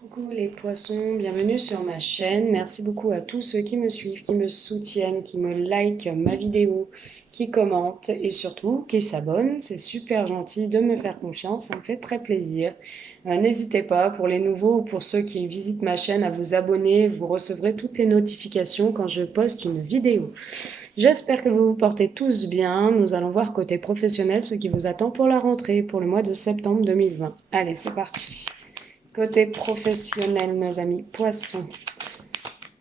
Coucou les poissons, bienvenue sur ma chaîne. Merci beaucoup à tous ceux qui me suivent, qui me soutiennent, qui me likent ma vidéo, qui commentent et surtout qui s'abonnent. C'est super gentil de me faire confiance, ça me fait très plaisir. N'hésitez pas pour les nouveaux ou pour ceux qui visitent ma chaîne à vous abonner. Vous recevrez toutes les notifications quand je poste une vidéo. J'espère que vous vous portez tous bien. Nous allons voir côté professionnel ce qui vous attend pour la rentrée, pour le mois de septembre 2020. Allez, c'est parti. Côté professionnel, nos amis poissons,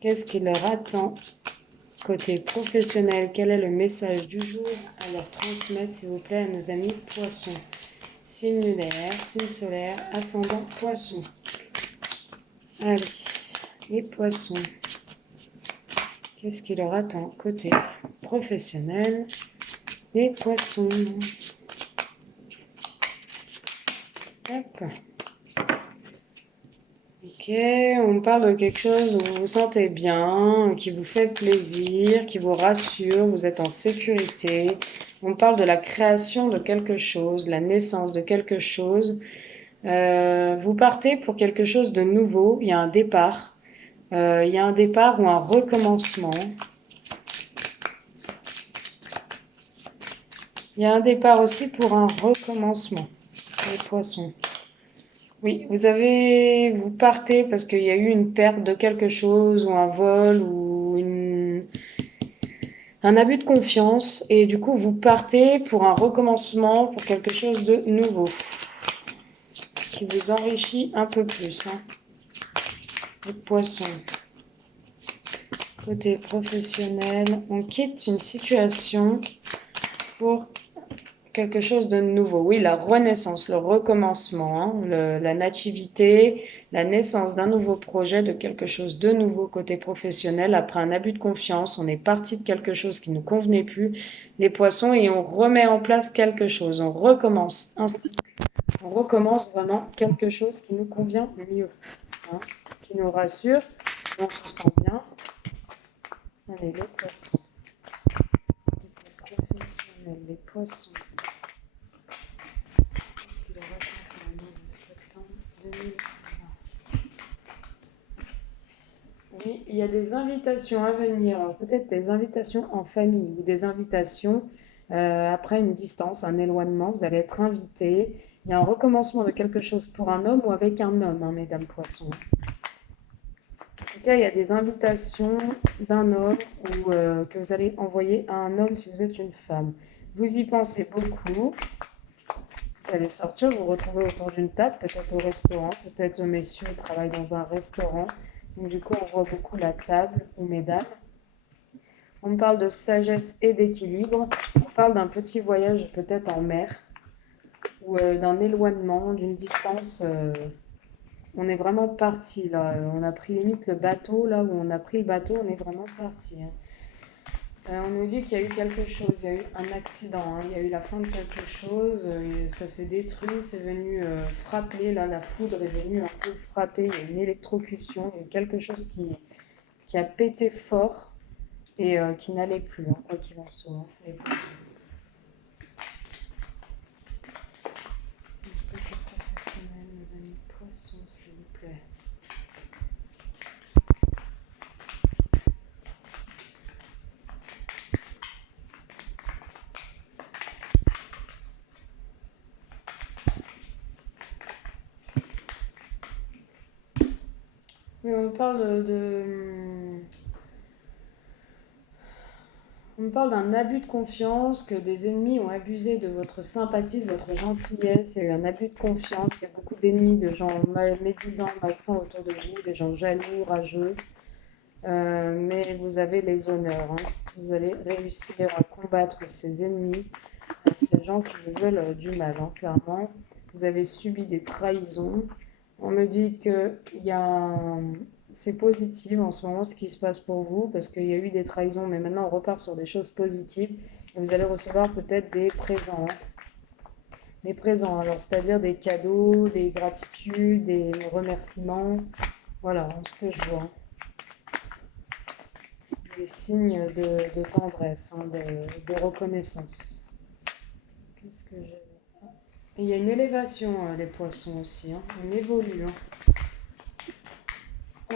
qu'est-ce qui leur attend? Côté professionnel, quel est le message du jour à leur transmettre, s'il vous plaît, à nos amis poissons? Signe lunaire, signe solaire, ascendant poisson. Allez, les poissons, qu'est-ce qui leur attend? Côté professionnel, les poissons. Hop. Ok, on parle de quelque chose où vous vous sentez bien, qui vous fait plaisir, qui vous rassure, vous êtes en sécurité. On parle de la création de quelque chose, la naissance de quelque chose. Vous partez pour quelque chose de nouveau, il y a un départ. Il y a un départ ou un recommencement. Il y a un départ aussi pour un recommencement, les poissons. Oui, vous partez parce qu'il y a eu une perte de quelque chose ou un vol ou un abus de confiance et du coup vous partez pour un recommencement, pour quelque chose de nouveau qui vous enrichit un peu plus. Les poissons. Côté professionnel, on quitte une situation pour quelque chose de nouveau. Oui, la renaissance, le recommencement, la nativité, la naissance d'un nouveau projet, de quelque chose de nouveau côté professionnel. Après un abus de confiance, on est parti de quelque chose qui ne nous convenait plus, les poissons, et on remet en place quelque chose. On recommence un cycle. On recommence vraiment quelque chose qui nous convient mieux, qui nous rassure, on se sent bien. Allez, les poissons. Côté professionnel, les poissons. Oui, il y a des invitations à venir, peut-être des invitations en famille ou des invitations après une distance, un éloignement. Vous allez être invité. Il y a un recommencement de quelque chose pour un homme ou avec un homme, mesdames poissons. En tout cas, il y a des invitations d'un homme ou que vous allez envoyer à un homme si vous êtes une femme. Vous y pensez beaucoup. Vous allez sortir, vous retrouver autour d'une table, peut-être au restaurant, peut-être messieurs travaillent dans un restaurant. Donc du coup, on voit beaucoup la table ou mesdames. On parle de sagesse et d'équilibre. On parle d'un petit voyage peut-être en mer ou d'un éloignement, d'une distance. On est vraiment parti là. On a pris limite le bateau, là où on a pris le bateau, on est vraiment parti. On nous dit qu'il y a eu quelque chose, il y a eu un accident, il y a eu la fin de quelque chose, ça s'est détruit, c'est venu frapper, là la foudre est venue un peu frapper, il y a eu une électrocution, il y a eu quelque chose qui a pété fort et qui n'allait plus, quoi qu'il en soit, les poissons. Côté professionnel, mes amis poissons, s'il vous plaît. Oui, on parle d'un abus de confiance, que des ennemis ont abusé de votre sympathie, de votre gentillesse. Il y a eu un abus de confiance. Il y a beaucoup d'ennemis, de gens médisants, malsains autour de vous, des gens jaloux, rageux. Mais vous avez les honneurs. Vous allez réussir à combattre ces ennemis, ces gens qui vous veulent du mal, clairement. Vous avez subi des trahisons. On me dit que c'est positif en ce moment ce qui se passe pour vous parce qu'il y a eu des trahisons, mais maintenant on repart sur des choses positives et vous allez recevoir peut-être des présents. Des présents, alors c'est-à-dire des cadeaux, des gratitudes, des remerciements. Voilà ce que je vois. Des signes de tendresse, de reconnaissance. Qu'est-ce que j'ai? Il y a une élévation, les poissons aussi. On évolue.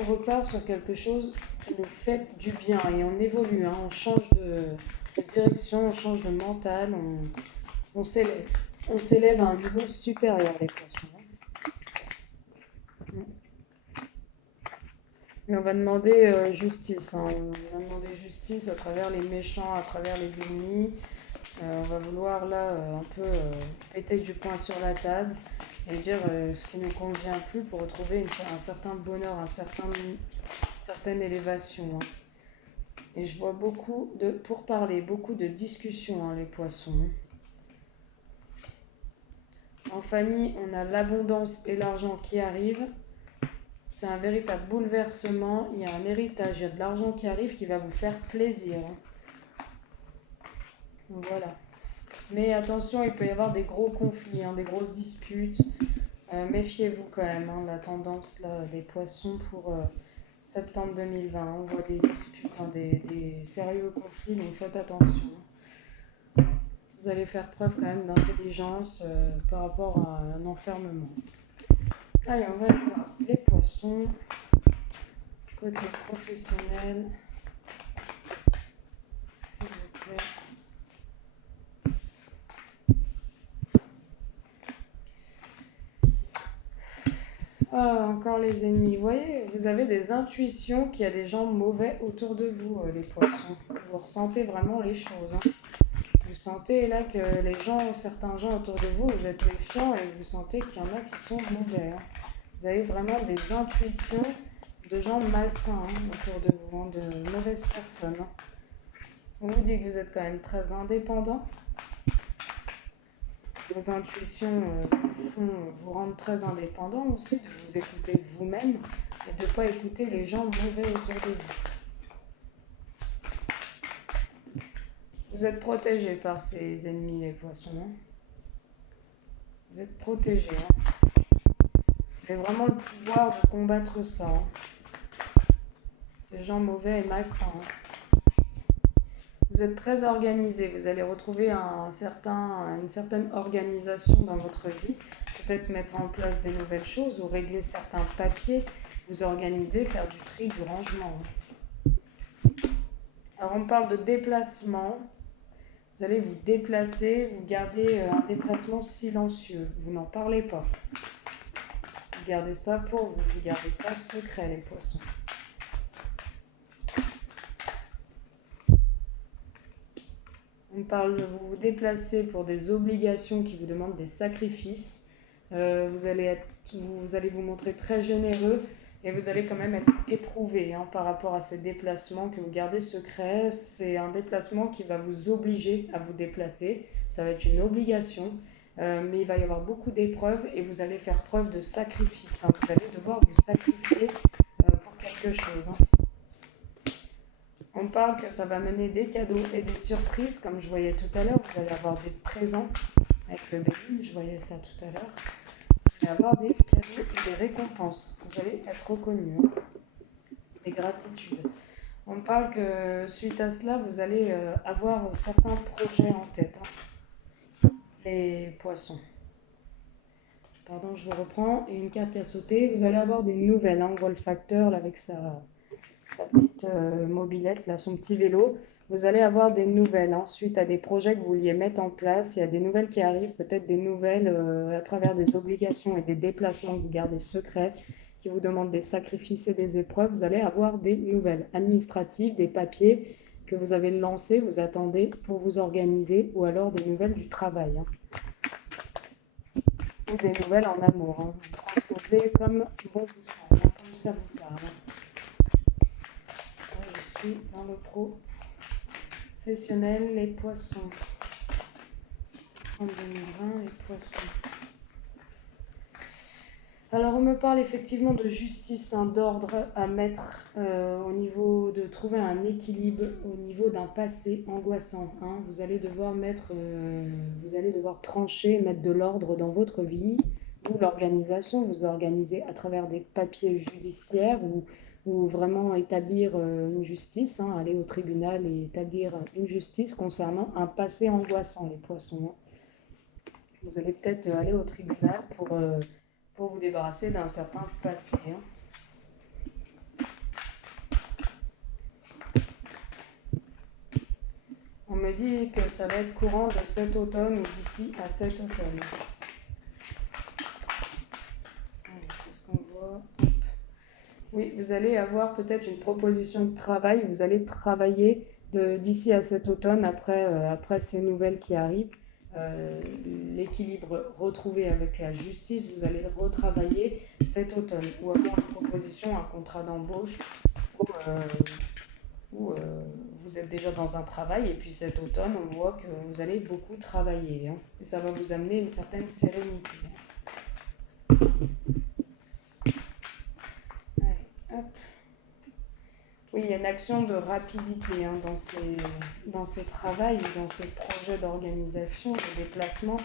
on repart sur quelque chose qui nous fait du bien et on évolue, hein, on change de direction, on change de mental, on s'élève. On s'élève à un niveau supérieur, les poissons. Et on va demander justice. Hein. On va demander justice à travers les méchants, à travers les ennemis. On va vouloir là un peu péter du poing sur la table et dire ce qui ne nous convient plus pour retrouver un certain bonheur, une certaine élévation. Hein. Et je vois beaucoup de pourparlers, beaucoup de discussions, hein, les poissons. En famille, on a l'abondance et l'argent qui arrivent. C'est un véritable bouleversement. Il y a un héritage, il y a de l'argent qui arrive qui va vous faire plaisir. Voilà. Mais attention, il peut y avoir des gros conflits, hein, des grosses disputes. Méfiez-vous quand même, hein, la tendance là, des poissons pour septembre 2020. On voit des disputes, hein, des sérieux conflits, donc faites attention. Vous allez faire preuve quand même d'intelligence par rapport à un enfermement. Allez, on va aller voir les poissons. Côté professionnel, s'il vous plaît. Ah, encore les ennemis. Vous voyez, vous avez des intuitions qu'il y a des gens mauvais autour de vous, les poissons. Vous ressentez vraiment les choses. Hein. Vous sentez là que les gens, certains gens autour de vous, vous êtes méfiants et vous sentez qu'il y en a qui sont mauvais. Hein. Vous avez vraiment des intuitions de gens malsains, hein, autour de vous, hein, de mauvaises personnes. Hein. On vous dit que vous êtes quand même très indépendant. Vos intuitions vous rendent très indépendant aussi, de vous écouter vous-même et de ne pas écouter les gens mauvais autour de vous. Vous êtes protégé par ces ennemis, les poissons. Hein. Vous êtes protégé. Hein. Vous avez vraiment le pouvoir de combattre ça. Hein. Ces gens mauvais et malsains. Hein. Vous êtes très organisé, vous allez retrouver une certaine organisation dans votre vie, peut-être mettre en place des nouvelles choses ou régler certains papiers, vous organiser, faire du tri, du rangement. Alors on parle de déplacement, vous allez vous déplacer, vous gardez un déplacement silencieux, vous n'en parlez pas. Vous gardez ça pour vous, vous gardez ça secret, les poissons. On parle de vous déplacer pour des obligations qui vous demandent des sacrifices. Vous allez vous montrer très généreux et vous allez quand même être éprouvé, hein, par rapport à ces déplacements que vous gardez secrets. C'est un déplacement qui va vous obliger à vous déplacer. Ça va être une obligation, mais il va y avoir beaucoup d'épreuves et vous allez faire preuve de sacrifice. Hein. Vous allez devoir vous sacrifier pour quelque chose. Hein. On parle que ça va mener des cadeaux et des surprises, comme je voyais tout à l'heure. Vous allez avoir des présents avec le baby, je voyais ça tout à l'heure. Vous allez avoir des cadeaux et des récompenses. Vous allez être reconnu, hein. Des gratitudes. On parle que suite à cela, vous allez avoir certains projets en tête. Hein. Les poissons. Pardon, je vous reprends. Et une carte qui a sauté. Vous allez avoir des nouvelles. Hein. On voit le facteur là, avec sa petite mobilette, là, son petit vélo. Vous allez avoir des nouvelles, hein, suite à des projets que vous vouliez mettre en place. Il y a des nouvelles qui arrivent, peut-être des nouvelles à travers des obligations et des déplacements que vous gardez secrets, qui vous demandent des sacrifices et des épreuves. Vous allez avoir des nouvelles administratives, des papiers que vous avez lancés, vous attendez pour vous organiser, ou alors des nouvelles du travail. Hein. Ou des nouvelles en amour. Hein. Vous transposez comme bon vous semble, hein, comme ça vous parle. Dans le professionnel, les poissons. Septembre 2020, les poissons. Alors on me parle effectivement de justice, hein, d'ordre à mettre au niveau de trouver un équilibre au niveau d'un passé angoissant. Hein. Vous allez devoir trancher, mettre de l'ordre dans votre vie, ou l'organisation, vous organisez à travers des papiers judiciaires ou vraiment établir une justice, hein, aller au tribunal et établir une justice concernant un passé angoissant, les poissons. Vous allez peut-être aller au tribunal pour vous débarrasser d'un certain passé. Hein. me dit que ça va être courant de cet automne ou d'ici à cet automne. Qu'est-ce qu'on voit? Oui, vous allez avoir peut-être une proposition de travail. Vous allez travailler d'ici à cet automne, après ces nouvelles qui arrivent. L'équilibre retrouvé avec la justice, vous allez retravailler cet automne. Ou avoir une proposition, un contrat d'embauche où vous êtes déjà dans un travail. Et puis cet automne, on voit que vous allez beaucoup travailler, hein. Et ça va vous amener une certaine sérénité. Allez, hop. Oui, il y a une action de rapidité, hein, dans ce travail, dans ces projets d'organisation, de déplacement.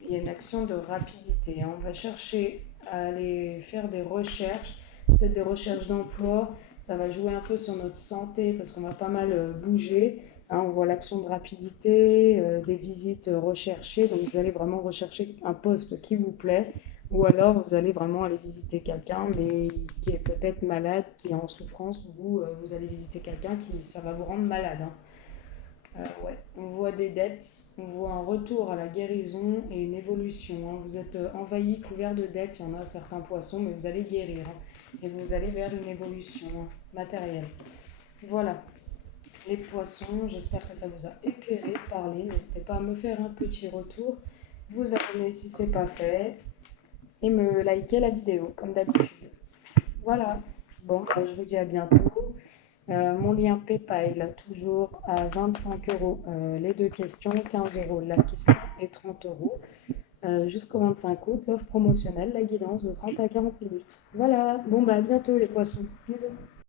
Il y a une action de rapidité, hein. On va chercher à aller faire des recherches, peut-être des recherches d'emploi. Ça va jouer un peu sur notre santé parce qu'on va pas mal bouger, hein. On voit l'action de rapidité, des visites recherchées. Donc vous allez vraiment rechercher un poste qui vous plaît. Ou alors vous allez vraiment aller visiter quelqu'un, mais qui est peut-être malade, qui est en souffrance. Vous allez visiter quelqu'un qui, ça va vous rendre malade, hein. Ouais, on voit des dettes, on voit un retour à la guérison et une évolution, hein. Vous êtes envahi, couvert de dettes, il y en a certains poissons, mais vous allez guérir, hein. Et vous allez vers une évolution, hein, matérielle. Voilà, les poissons, j'espère que ça vous a éclairé, parlé. N'hésitez pas à me faire un petit retour, vous abonner si ce n'est pas fait, et me liker la vidéo, comme d'habitude. Voilà, bon, je vous dis à bientôt. Mon lien PayPal, toujours à 25 euros les deux questions, 15 euros la question et 30 euros jusqu'au 25 août, l'offre promotionnelle, la guidance de 30 à 40 minutes. Voilà, bon bah à bientôt les poissons, bisous.